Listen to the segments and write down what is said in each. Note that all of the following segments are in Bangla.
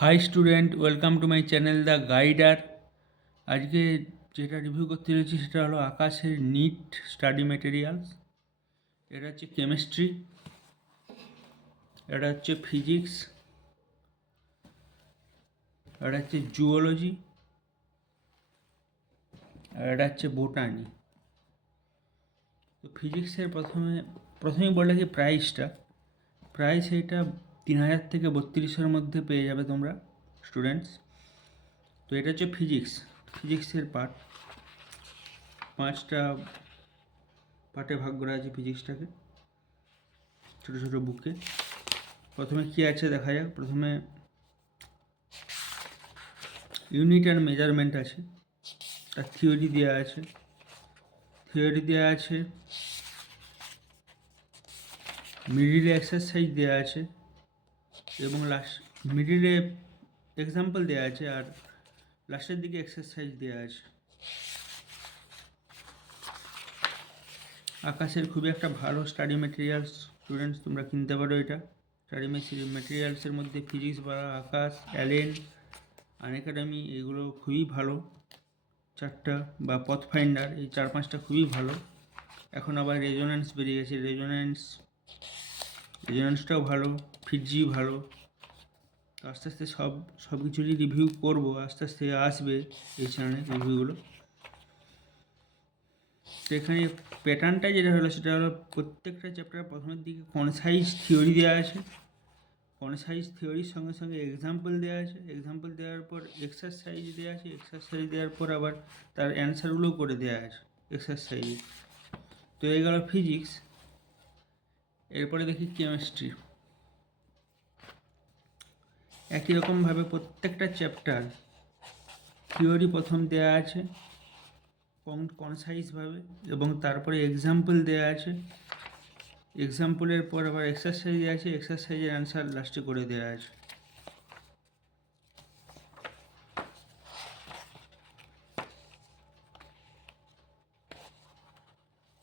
High student, welcome to my channel the guider. আজকে যেটা রিভিউ করতে চলেছি সেটা হলো আকাশের নিট স্টাডি ম্যাটেরিয়ালস। এটা হচ্ছে কেমিস্ট্রি, এটা হচ্ছে ফিজিক্স, এটা হচ্ছে জুওলজি, আর এটা হচ্ছে বোটানি। তো ফিজিক্সের প্রথমেই বলে রাখি প্রাইস এটা 3000 থেকে 3200-এর মধ্যে পেয়ে যাবে তোমরা স্টুডেন্টস। তো এটা হচ্ছে ফিজিক্সের পাঁচটা পার্টে ভাগ করা আছে ফিজিক্সটাকে, ছোটো ছোটো বুকে। প্রথমে কী আছে দেখা যাক। প্রথমে ইউনিট অ্যান্ড মেজারমেন্ট আছে, তার থিওরি দেওয়া আছে, মিডিলে এক্সারসাইজ দেওয়া আছে এবং মিডিলে এক্সাম্পল দেওয়া আছে, আর লাস্টের দিকে এক্সারসাইজ দেওয়া আছে। আকাশের খুবই একটা ভালো স্টাডি ম্যাটেরিয়ালস স্টুডেন্টস, তোমরা কিনতে পারো এটা। স্টাডি ম্যাটেরিয়ালসের মধ্যে ফিজিক্স বা আকাশ, অ্যালেন, আনএকাডেমি এগুলো খুবই ভালো। চারটা বা পথফাইন্ডার, এই 4-5টা খুবই ভালো। এখন আবার রেজোন্যান্স বেরিয়ে গেছে, রেজোন্যান্সটাও ভালো, ফিজি ভালো। আস্তে আস্তে সব কিছুরই রিভিউ করবো, আস্তে আস্তে আসবে এই চ্যানেলে রিভিউগুলো। তো এখানে প্যাটার্নটা যেটা হলো সেটা হলো প্রত্যেকটা চ্যাপ্টার প্রথমের দিকে কনসাইজ থিওরি দেওয়া আছে, কনসাইজ থিওরির সঙ্গে সঙ্গে এক্সাম্পল দেওয়া আছে, এক্সাম্পল দেওয়ার পর এক্সারসাইজ দেওয়া আছে, এক্সারসাইজ দেওয়ার পর আবার তার অ্যান্সারগুলোও করে দেওয়া আছে এক্সারসাইজে। তো এই গেল ফিজিক্স। এরপরে দেখি কেমিস্ট্রি। একই রকমভাবে প্রত্যেকটা চ্যাপ্টার থিওরি প্রথম দেওয়া আছে কনসাইজভাবে, এবং তারপরে এক্সাম্পল দেওয়া আছে, এক্সাম্পলের পর আবার এক্সারসাইজ দেওয়া আছে, এক্সারসাইজের অ্যান্সার লাস্টে করে দেওয়া আছে।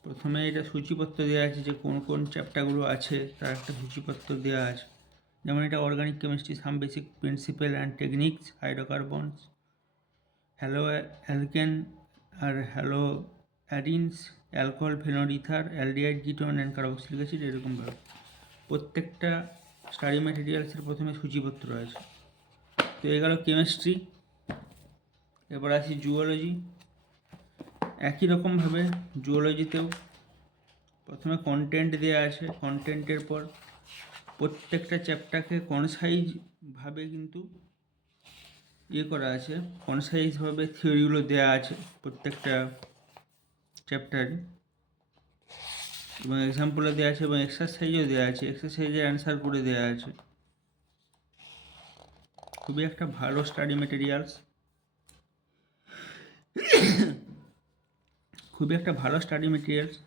প্রথমে এটা সূচিপত্র দেওয়া আছে যে কোন কোন চ্যাপ্টারগুলো আছে, তার একটা সূচিপত্র দেওয়া আছে। যেমন এটা organic chemistry, some basic principle and techniques, hydrocarbons, halo alkane আর halo arenes, alcohol, phenol ether, aldehyde, ketone and carboxylic acid, এরকমভাবে প্রত্যেকটা স্টাডি ম্যাটেরিয়ালসের প্রথমে সূচিপত্র আছে। তো এ গেল কেমিস্ট্রি। এরপর আসি জুওলজি। একই রকমভাবে জুওলজিতেও প্রথমে কন্টেন্ট দেওয়া আছে, কন্টেন্টের পর প্রত্যেকটা চ্যাপ্টারকে কনসাইজভাবে কিন্তু করা আছে, কনসাইজভাবে থিওরিগুলো দেওয়া আছে প্রত্যেকটা চ্যাপ্টারে, এবং এক্সাম্পলও দেওয়া আছে এবং এক্সারসাইজও দেওয়া আছে, এক্সারসাইজের অ্যান্সার করে দেওয়া আছে। খুবই একটা ভালো স্টাডি ম্যাটেরিয়ালস, খুবই একটা ভালো স্টাডি ম্যাটেরিয়ালস।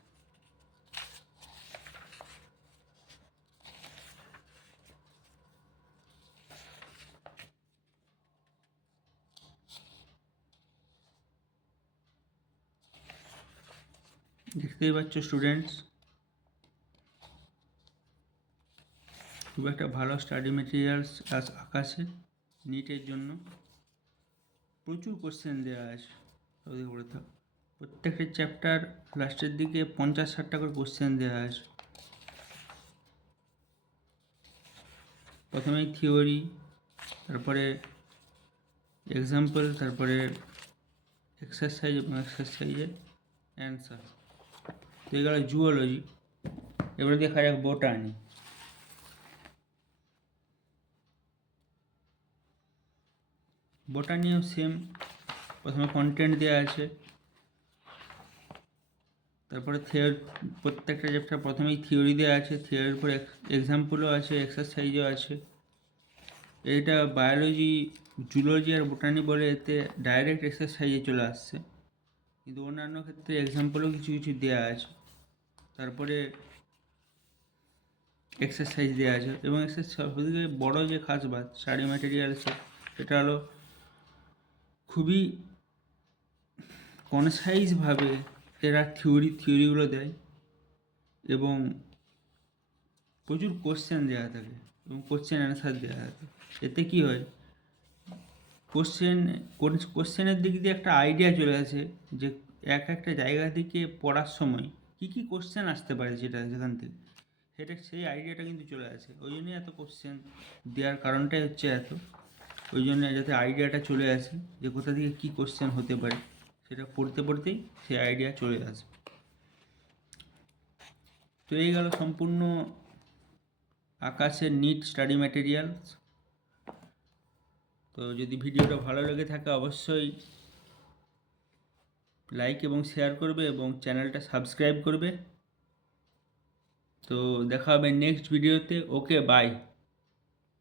দেখতেই পাচ্ছ স্টুডেন্টস, খুব একটা ভালো স্টাডি ম্যাটেরিয়ালস আকাশে নিটের জন্য। প্রচুর কোশ্চেন দেওয়া আছে, সবথেকে বড় কথা প্রত্যেকটা চ্যাপ্টার লাস্টের দিকে 50-60টা করে কোশ্চেন দেওয়া আছে। প্রথমেই থিওরি, তারপরে এক্সাম্পল, তারপরে এক্সারসাইজ এবং এক্সারসাইজের অ্যান্সার। তো এগুলো জুওলজি। এবারে দেখা যাক বোটানি। বোটানিও সেম, প্রথমে কন্টেন্ট দেওয়া আছে, তারপরে প্রত্যেকটা চ্যাপ্টার প্রথমেই থিওরি দেওয়া আছে, থিওরির পর এক্সাম্পলও আছে, এক্সারসাইজও আছে। এটা বায়োলজি, জুলজি আর বোটানি বলে এতে ডাইরেক্ট এক্সারসাইজে চলে আসছে, কিন্তু অন্যান্য ক্ষেত্রে এক্সাম্পলও কিছু কিছু দেওয়া আছে, তারপরে এক্সারসাইজ দেওয়া আছে। এবং সবথেকে বড়ো যে খাস বাত স্টাডি ম্যাটেরিয়ালসে, সেটা হলো খুবই কনসাইজভাবে এরা থিওরিগুলো দেয়, এবং প্রচুর কোশ্চেন দেওয়া থাকে এবং কোশ্চেন অ্যান্সার দেওয়া থাকে। এতে কী হয়, কোশ্চেনের দিক দিয়ে একটা আইডিয়া চলে আসে যে একটা জায়গা থেকে পড়ার সময় কী কী কোশ্চেন আসতে পারে যেখান থেকে সেই আইডিয়াটা কিন্তু চলে আসে। ওই জন্যই এত কোশ্চেন দেওয়ার কারণটাই হচ্ছে এত, ওই জন্য যাতে আইডিয়াটা চলে আসে যে কোথা থেকে কী কোশ্চেন হতে পারে, সেটা পড়তে পড়তেই সেই আইডিয়া চলে আসবে। তো এই গেল সম্পূর্ণ আকাশের নিট স্টাডি ম্যাটেরিয়ালস। তো যদি ভিডিওটা ভালো লেগে থাকে অবশ্যই লাইক এবং শেয়ার করবে এবং চ্যানেলটা সাবস্ক্রাইব করবে। তো দেখা হবে নেক্সট ভিডিওতে। ওকে, বাই।